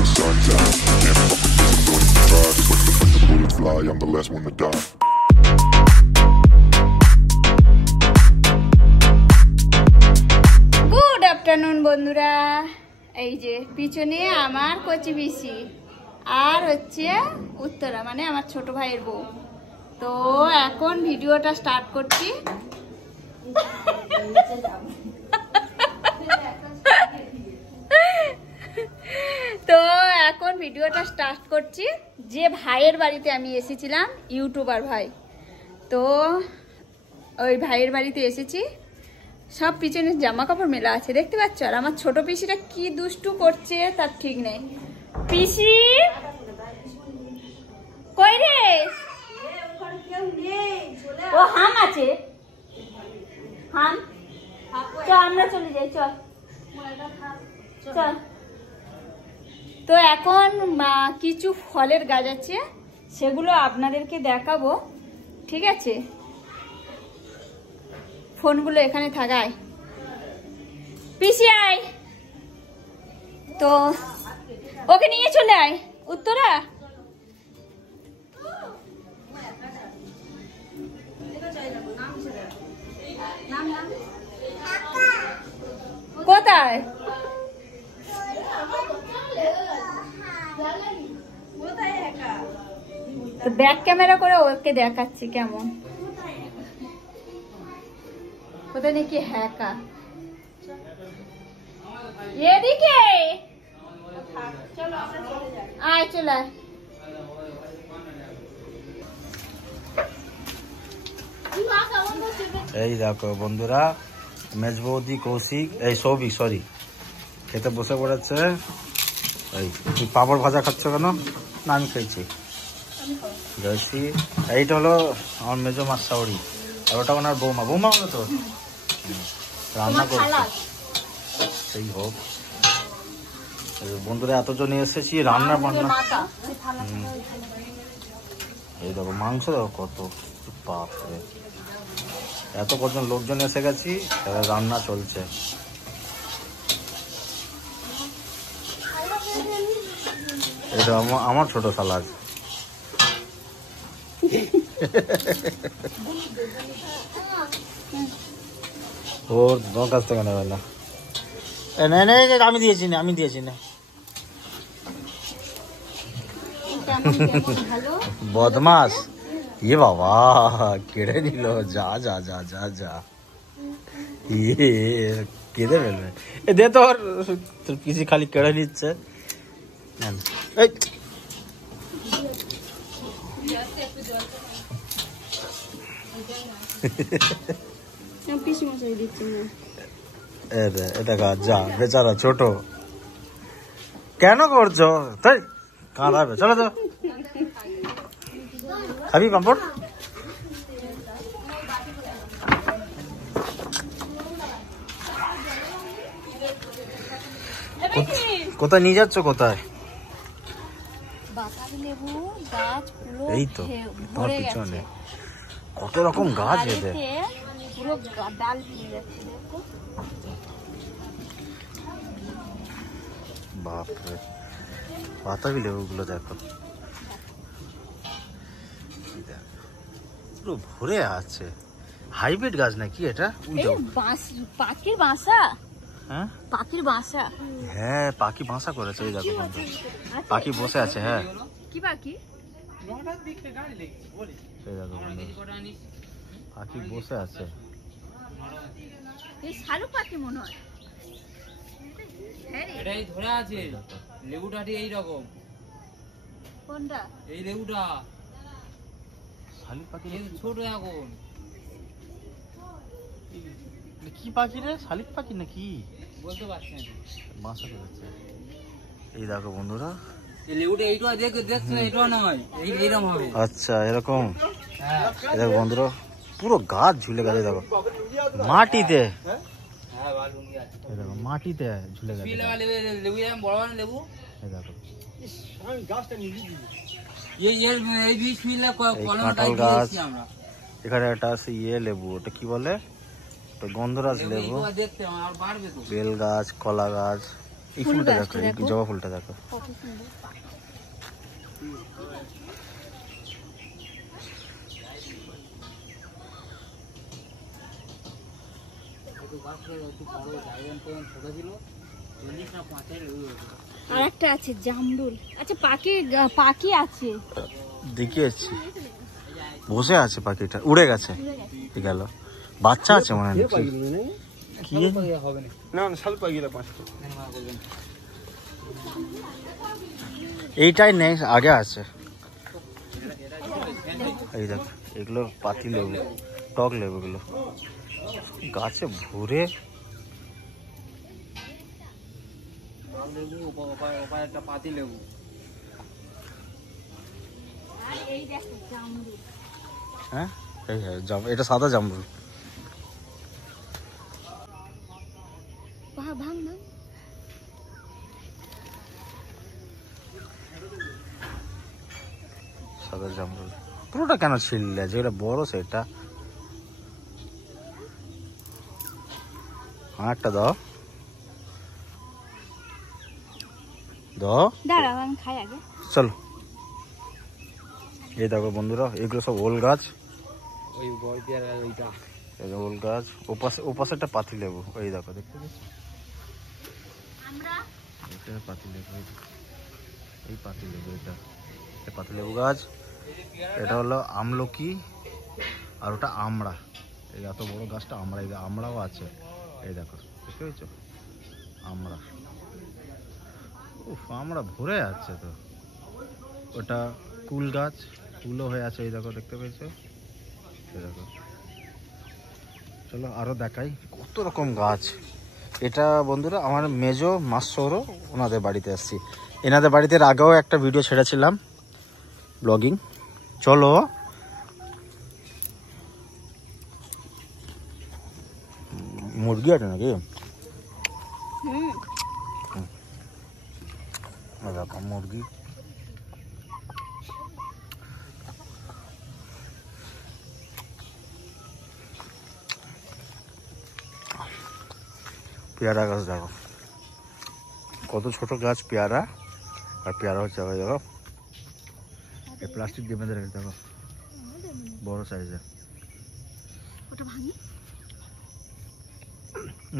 till the sun's out. Can't fuck with this, I'm doing it try. Just let the bullets fly, I'm the last one to die. Good afternoon বন্ধুরা, এই যে পিছনে আমার কচি পিসি আর হচ্ছে উত্তরা, মানে আমার ছোট ভাইয়ের বউ। তো এখন ভিডিওটা স্টার্ট করছি। যে ভাইয়ের বাড়িতে আমি এসেছিলাম, ইউটিউবার ভাই, তো ওই ভাইয়ের বাড়িতে এসেছি। সব পিছনে জামা কাপড় মেলা আছে দেখতে পাচ্ছ। আর আমার ছোট পিসিটা কি দুষ্টু করছে তার ঠিক নেই। পিসি কই রে? ও হাম আছে, হাম। চল আমরা চলে যাই, চল চল। তো এখন কিছু ফলের গাছ আছে, সেগুলো আপনাদেরকে দেখাবো, ঠিক আছে? ফোনগুলো এখানে থাকায় পিসি আয়, তো ওকে নিয়ে চলে আয় উত্তরা। কোথায়? তো ব্যাক ক্যামেরা করে ওকে দেখাচ্ছি কেমন। কোথায় নাকি হ্যাকা, এদিকে আয়, চলে আয়। এই দেখো বন্ধুরা, মেজবৌদি কৌশিক, এই সৌভিক, সরি, খেতে বসে পড়েছে। এই তুই পাঁপড় ভাজা খাচ্ছ কেন? না আমি খেয়েছি। জয়সী, এইটা হলো আমার মেজো মাছ সাউরি, আর ওটা ওনার বৌমা। বৌমা হলো তো রান্না করছে, সেই হোক। বন্ধুরা এতজন এসেছি, রান্না বান্না। এই দেখো মাংস, দেখো কত, বাপরে এত কজন লোকজন এসে গেছি, রান্না চলছে। এটা আমার ছোট সালাদ। ওর তোমার কাছ থেকে নেবে না, আমি দিয়েছি না, আমি দিয়েছি না। বদমাস, ইয়ে বাবা কেড়ে নিল, যা যা যা যা যা, ইয়ে কেঁদে ফেলবে। এ দে তোর পিসি খালি কেড়ে নিচ্ছে। এটা যা বেচারা ছোট, কেন করছো? তাই কাঁদাবে, চলো তো। খাবি পাঁপড়? কোথায় নিয়ে যাচ্ছ? কোথায়? এই তো তোমার পিছনে কত রকম গাছ এদের। বাপরে, বাতাবি লেবুগুলো দেখো, পুরো ভরে আছে। হাইব্রিড গাছ নাকি এটা? পাখির বাসা। হ্যাঁ পাখির বাসা, হ্যাঁ পাখি বাসা করেছে। এই দেখো বন্ধু, পাখি বসে আছে। হ্যাঁ কি পাখি? এই দেখো বন্ধু, পাখি বসে আছে। এই শালুক পাখি মনে হয়। এটাই ধরে আছে লেবুটা, এই রকম। কোনটা? এই লেবুটা শালিক পাখি, ছোট এখন। কি পাখি রে? শালিক পাখি নাকি বলতে পারছি না, বাসা করেছে। এই দেখো বন্ধুরা, এই লেবুটা এইটা দেখছো, এটা নয়, এইরকম হবে। আচ্ছা এরকম। এই দেখো বন্ধুরা, পুরো গাছ ঝুলে গেছে। দেখো মাটিতে, দেখো মাটিতে ঝুলে গেছে। লেবু বড় লেবু, এই দেখো কাঁঠাল গাছ। এখানে একটা আছে ইয়ে লেবু, ওটা কি বলে, গন্ধরাজ লেবু। বেল গাছ, কলা গাছ, এই ফুল ফুলটা গাছটা দেখো, এই দেখো। জবা ফুলটা দেখো। কত সুন্দর। আর একটা আছে জামরুল। আচ্ছা পাখি আছে। দেখে এসছি, বসে আছে পাখিটা, উড়ে গেছে গেল। বাচ্চা আছে মনে হয় কি হবে না না শাল পাই গেলে 5 এইটাই নেই, আগে আছে। এই দেখ, এগুলো পাতি লেবু, টক লেবু, এগুলো গাছে ভরে। লেবু ওপারে একটা পাতি লেবু। আর এই দেখো জামরুল। হ্যাঁ এটা সাদা জামরুল। ভাঙ ভাঙ। সাদা জামরুল পুরোটা কেন ছিললে? যেটা বড় সেটা একটা দাও, দাও। দাঁড়াও আমি খাই আগে। চলো, এই দেখো বন্ধুরা, এগুলো সব ওল গাছ। ওই বড় পেয়ারা ওইটা ওল গাছ, ওপাশে একটা পাতি লেবু। এই দেখো, দেখতে পাচ্ছ আমরা এটা পাতি লেবু, এই পাতি লেবু, এটা পাতি লেবু গাছ। এটা হলো আমলকি, আর ওটা আমড়া। এই এত বড় গাছটা আমড়া, এই আমড়াও আছে। এই দেখো, দেখতে পেয়েছো আমড়া? উফ, আমড়া ভরে আছে তো। ওটা কুল গাছ, কুলও হয়ে আছে। এই দেখো, দেখতে পেয়েছো? এই দেখো। চলো আরো দেখাই, কত রকম গাছ। এটা বন্ধুরা আমার মেজো মাসরও, ওনাদের বাড়িতে আসছি। এনাদের বাড়িতে আগেও একটা ভিডিও ছেড়েছিলাম, ব্লগিং। চলো, মুরগি আছে নাকি? দেখো মুরগি। পেয়ারা গাছ দেখো, কত ছোট গাছ পেয়ারা। আর পেয়ারা হচ্ছে দেখো, এই প্লাস্টিক দিয়ে বেঁধে রেখে, দেখো বড় সাইজের। ওটা ভাঙি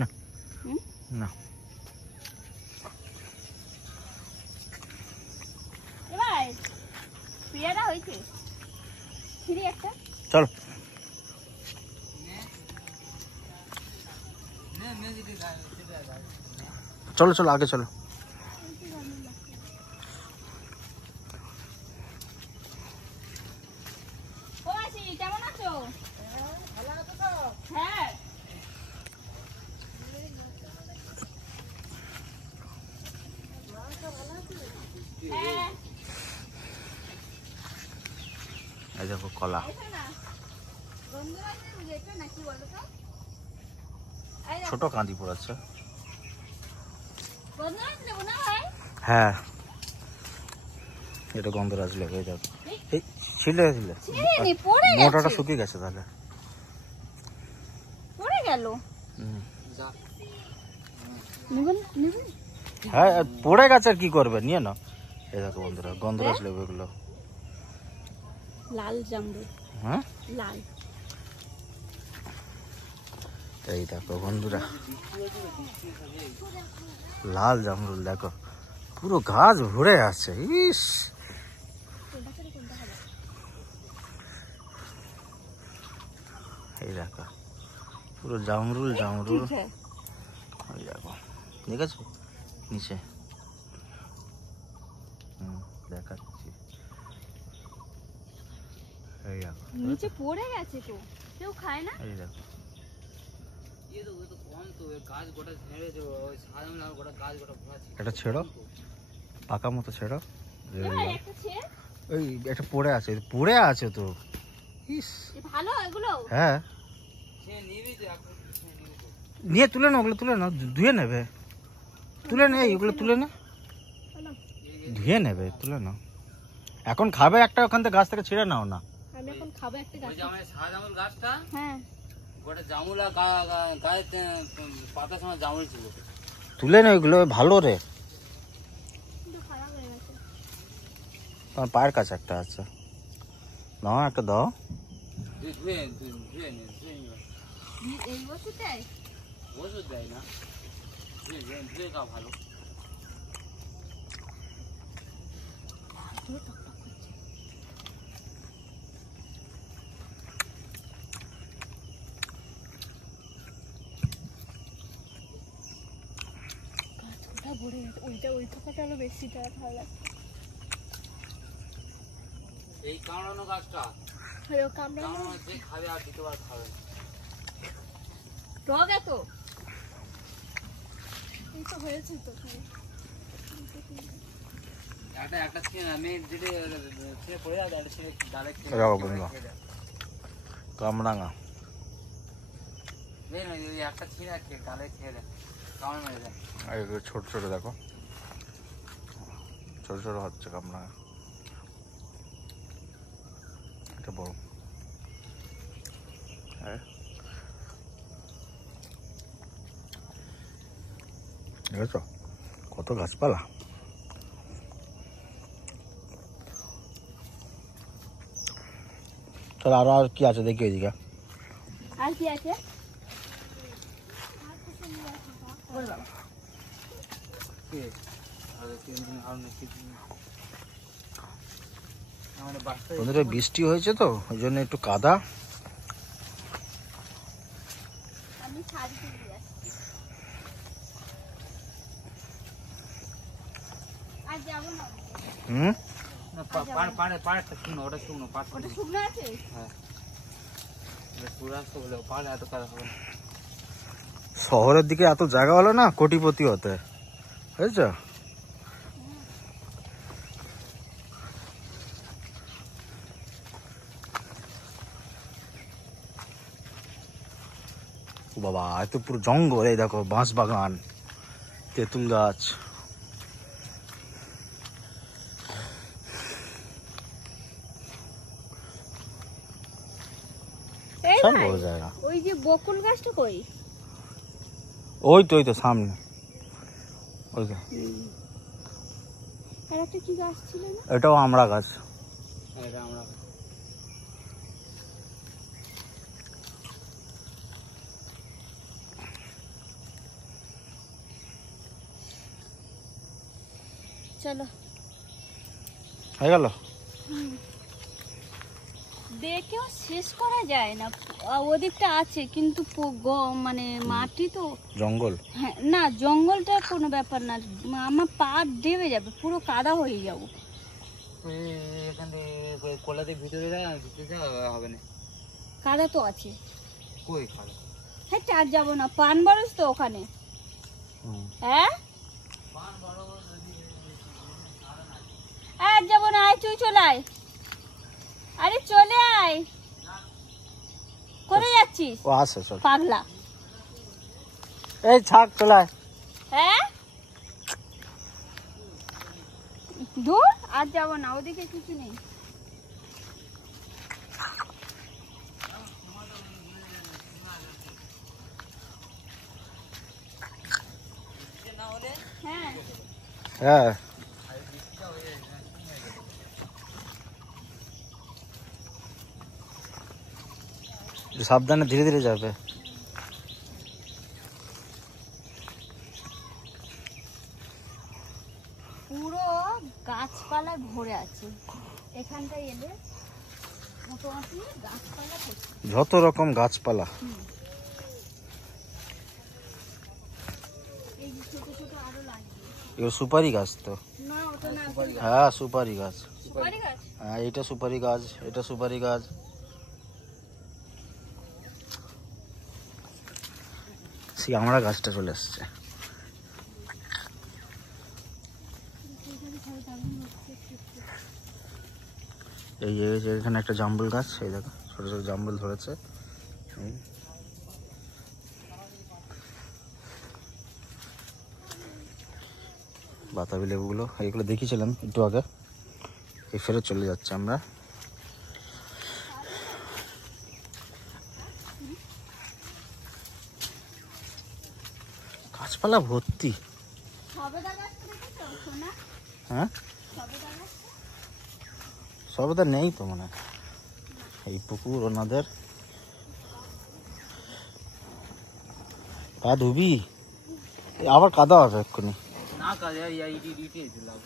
না না, এবার পেয়ারা হয়েছে ফিরি একটা। চলো চলো চলো আগে চলো। ও মাসি কেমন আছো? হ্যাঁ হ্যাঁ, এই দেখো কলা। এসো না। বন্ধুরা যেতে নাকি বলো তো? এই দেখো, ছোট কাঁদি পড়াচ্ছে। বন্ধুরা নেবো না ভাই? হ্যাঁ, এটা গন্ধরাজ লেগে। এই দেখো, এই ছিলে ছিলে ছিঁড়েনি, পড়ে মোটাটা গেছে। শুকিয়ে গেছে তাহলে। পড়ে গেল। নেবেন নেবেন? হ্যাঁ পড়ে গেছে, আর কি করবে, নিয়ে নাও। এই দেখো বন্ধুরা, গন্ধরাজ লেবু এগুলো। লাল জামরুল, হ্যাঁ লাল। এই দেখো বন্ধুরা, লাল জামরুল দেখো, পুরো গাছ ভরে আছে। ইস, এই দেখো পুরো জামরুল জামরুল। ঠিক আছে। ওই দেখো, দেখেছো নিচে? দেখাচ্ছি, এই দেখো, নিচে পড়ে গেছে তো, কেউ খায় না। এই দেখো। কম তো গাছ গোটা ছেড়েছে, ওই সাধারণ গোটা গাছ গোটা ভরা ছিল। এটা ছেড়ো, পাকা মতো ছেড়ো। ভাই একটা ছেড়ে, ওই একটা পড়ে আছে, পড়ে আছে তো। ইস, ভালো এগুলো। হ্যাঁ সে নিবি তো এখন, সে নিবি তো। নিয়ে তুলে নাও, ওগুলো তুলে নাও, ধুয়ে নেবে। তুলে নে, এইগুলো তুলে নে, ধুয়ে নেবে, তুলে নাও। এখন খাবে একটা, ওখান থেকে গাছ থেকে ছিঁড়ে নাও না। আমি এখন খাবো একটা গাছ। ওই যে আমার সাদা জামুল গাছটা, হ্যাঁ গোটা জামুল আর গায়ে পাতার সময় জামুল ছিল। তুলে নে ওইগুলো, ভালো রে। তোমার পায়ের কাছে একটা আছে, নাও একটা দাও। এই ওষুধ দেয়? ওষুধ দেয় না, ধুয়ে খাওয়া ভালো। এই কামড়ানো গাছটা কামড়ানো যে খাবে আর দ্বিতীয়বার খাবে না। টক এত এই তো হয়েছে তো। একটা ছিঁড়ে আমি যেটা ছিঁড়ে পড়ে যাবে, একটা ছিঁড়ে ডালে কামরাঙা ওই একটা ছিঁড়ে ডালে খেয়ে দেয়, কামড় মেরে দেয়। ছোট ছোট দেখো, ছোট ছোট হচ্ছে কামরাঙা। এটা বড়, দেখেছো কত গাছপালা। চল আরো আর কি আছে দেখি এদিকে। আর কি আছে? বন্ধুরা বৃষ্টি হয়েছে তো ওই জন্য একটু কাদা। আমি শাড়ি কিনতে যাচ্ছি, আর যাবো না। পাড়টা শুকনো, ওটা শুকনো, ওটা শুকনো আছে? হ্যাঁ, পুরা শুকনো, পাড় এত কাদা হবে না। শহরের দিকে এত জায়গা হলো না কোটিপতি হতে, বুঝেছ? বাবা এত পুরো জঙ্গল, এই দেখো বাঁশ বাগান, তেঁতুল গাছ। এই সব ভাই, বড় জায়গা। ওই যে বকুল গাছটা কই? ওই তো সামনে, ওই তো। আর একটা কি গাছ ছিল না? এটাও আমড়া গাছ। এটা আমরা চলো হয়ে গেল। দেখেও শেষ করা যায় না। ওদিকটা আছে কিন্তু মানে মাটি তো জঙ্গল। হ্যাঁ, না জঙ্গলটা কোনো ব্যাপার না, আমার পা ডেবে যাবে, পুরো কাদা হয়ে যাব। এখান থেকে কলাতে ভিতরে যাওয়া হবে না, কাদা তো আছে। কই কাদা? হ্যাঁ, আর যাবো না, পান বরজ তো ওখানে। হ্যাঁ, আর যাবো না, আয় তুই চলে আয়। আরে চলে আয়, কোথায় যাচ্ছিস? ও আছে সব পাগলা। এই ছাক চলায়। হ্যাঁ, দূর আর যাবো না, ওদিকে কিছু নেই। হ্যাঁ, হ্যাঁ সাবধানে ধীরে ধীরে যাবে। পুরো গাছপালায় ভরে আছে এখানটায় এলে, মোটামুটি গাছপালা ভর্তি। যত রকম গাছপালা। এই যে ছোট ছোট আরো লাগবে। এগুলো সুপারি গাছ তো। না ওটা না, হ্যাঁ সুপারি গাছ। সুপারি গাছ। হ্যাঁ এটা সুপারি গাছ, এটা সুপারি গাছ। সে আমরা গাছটা চলে এসছে। এই যে এখানে একটা জাম্বুল গাছ, এই দেখো ছোট ছোট জাম্বুল ধরেছে। বাতাবি লেবুগুলো এইগুলো দেখিয়েছিলাম একটু আগে, এই ফেরত চলে যাচ্ছে আমরা। গাছপালা ভর্তি। সবেদা গাছটা দেখেছো সোনা? হ্যাঁ, সবেদা গাছটা? সবেদা নেই তো মনে হয়। এই পুকুর ওনাদের। পা ধুবি, আবার কাদা হবে এক্ষুনি। না কাজে ইটে দিলাম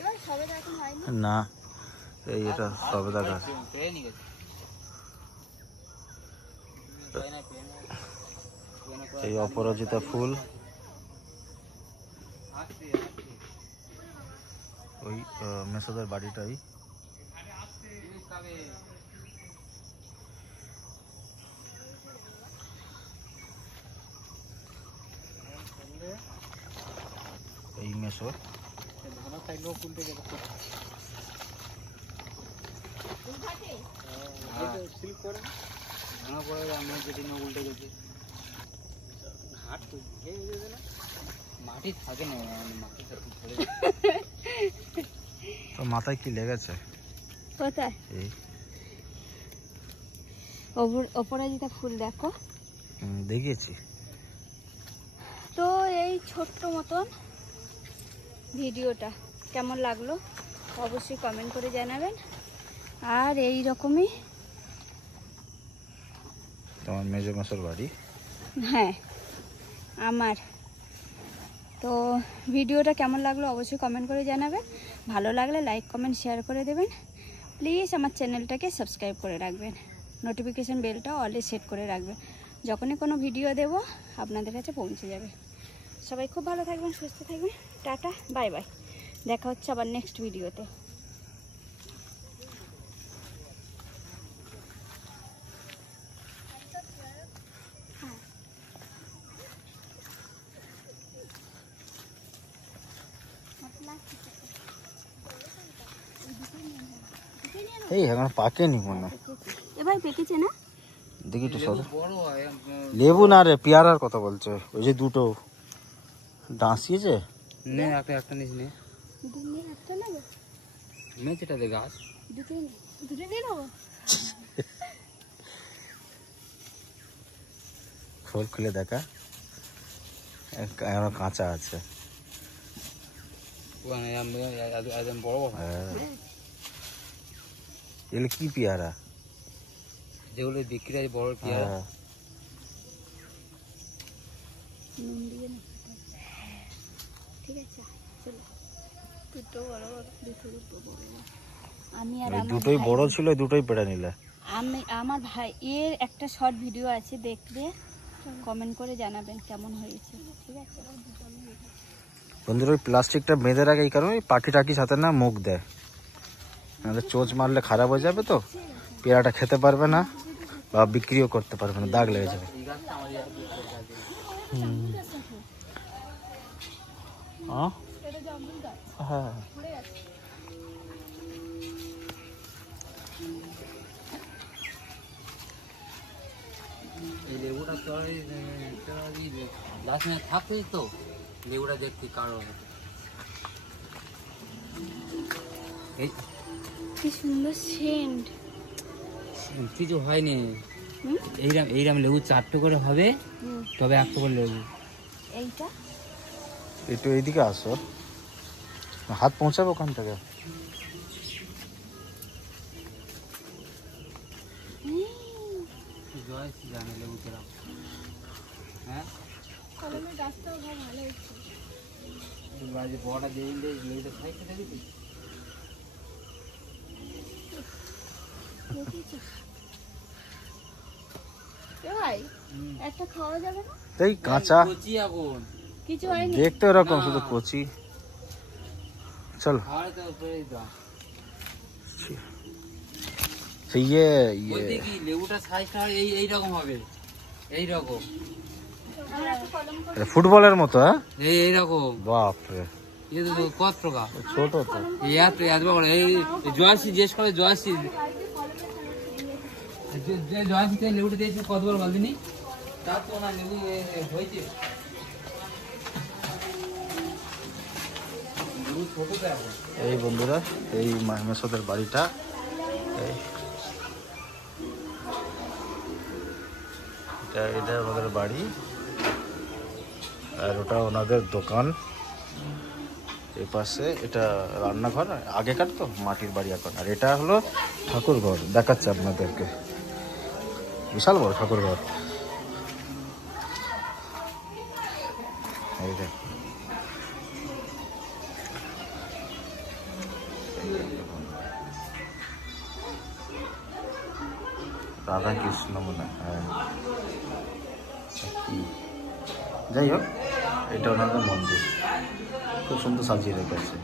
এবার সবেদা এখন হয়নি। না, এই এটা সবেদা গাছ। পেয়ে গেছে এই অপরাজিতা ফুল, ওই মেসোদের বাড়িটাই। এই মেসো মাটি থাকে না, মাটি তো মাথায় কি লেগেছে? কোথায়? এই অপরাজিতা ফুল দেখো। দেখিয়েছি তো এই ছোট্ট মতন ভিডিওটা কেমন লাগলো অবশ্যই কমেন্ট করে জানাবেন। আর এই রকমই তোমার মেজো মেসোর বাড়ি। হ্যাঁ আমার। তো ভিডিওটা কেমন লাগলো অবশ্যই কমেন্ট করে জানাবেন। ভালো লাগলে লাইক কমেন্ট শেয়ার করে দেবেন। প্লিজ আমার চ্যানেলটাকে সাবস্ক্রাইব করে রাখবেন, নোটিফিকেশান বেলটা অলে সেট করে রাখবেন। যখনই কোনো ভিডিও দেব আপনাদের কাছে পৌঁছে যাবে। সবাই খুব ভালো থাকবেন, সুস্থ থাকবেন। Tata, bye bye. দেখা হচ্ছে আবার নেক্সট ভিডিওতে। এই এখন পাকেনি মনে হয়। এবার পেকেছে না? দেখি একটু সব। বড় হয়। লেবু না রে, পেয়ারার কথা বলছে। ওই যে দুটো ডাঁসিয়েছে। নে একটা নিস নে, একটা নেবো, মেচেটা দে গাছ। দুটো নিয়ে নেবো। খোল খুলে দেখা, এখনো কাঁচা আছে। একদম বড় বড় এগুলো কি পেয়ারা? যেগুলো বিক্রি হয় বড় পেয়ারা। হ্যাঁ। ঠিক আছে চলো। দুটো বড় বড়, দুটো বড়। আমি আর এই আমার দুটোই ভাই- বড় ছিল, এই দুটোই পেড়ে নিলে। আমি আমার ভাই এর একটা শর্ট ভিডিও আছে, দেখলে কমেন্ট করে জানাবেন কেমন হয়েছে। ঠিক আছে বন্ধুরা, ওই প্লাস্টিকটা বেঁধে রাখে এই কারণে, পাখি টাকি সাথে না মুখ দেয়, নাহলে চোঁচ মারলে খারাপ হয়ে যাবে। তো পেয়ারাটা খেতে পারবে না বা বিক্রিও করতে পারবে না, দাগ লেগে যাবে। হ্যাঁ, এই লেবুটা গাছ না থাকতো তো লেবুটা দেখতে কারো এই কি সুন্দর সেন্ট। কিছু হয়নি। এইরাম লেবু 4টে করে হবে, তবে 100 করে লেবু। এইটা একটু এইদিকে আসো, হাত পৌঁছাবে ওখান থেকে। জয় শ্রী জানে লেবু কেরাম। হ্যাঁ কলমের গাছটাও ভালো হয়েছে। বড়টা দিয়ে দিলে লেবুটা খাই খেতে দিবি। ভাই একটা খাওয়া যাবে না? এই কাঁচা, কচি এখন কিছু হয়নি। দেখতে ওরকম, না। শুধু কচি। চলো, খাওয়ার তো উপরে দাও। সেই ইয়ে বলতে কি লেবুটা সাইজটা এইরকম হবে, এইরকম আমরা একটা কলম করে ফুটবলের মতো। হ্যাঁ, এইরকম। বাপরে, এ তো কত টাকা? ছোট তো। এত বড়। এই জয়শ্রী জিজ্ঞেস করে, জয়শ্রী জয়শ্রী লেবুটা দিয়েছি কত বড় বলদিনি? তার তো না লেবু হয়েছে লেবু ছোট তো এখন। এই বন্ধুরা, এই মেসোদের বাড়িটা। এটা ওদের বাড়ি। আর ওটা ওনাদের দোকান। এ পাশে এটা রান্নাঘর, আগেকার তো মাটির বাড়ি এখন। আর এটা হলো ঠাকুরঘর, দেখাচ্ছে আপনাদেরকে, বিশাল বড় ঠাকুরঘর। এই দেখ, রাধা কৃষ্ণ মনে হয়। হ্যাঁ, যাই হোক, এটা ওনাদের মন্দির, খুব সুন্দর সাজিয়ে রেখেছে।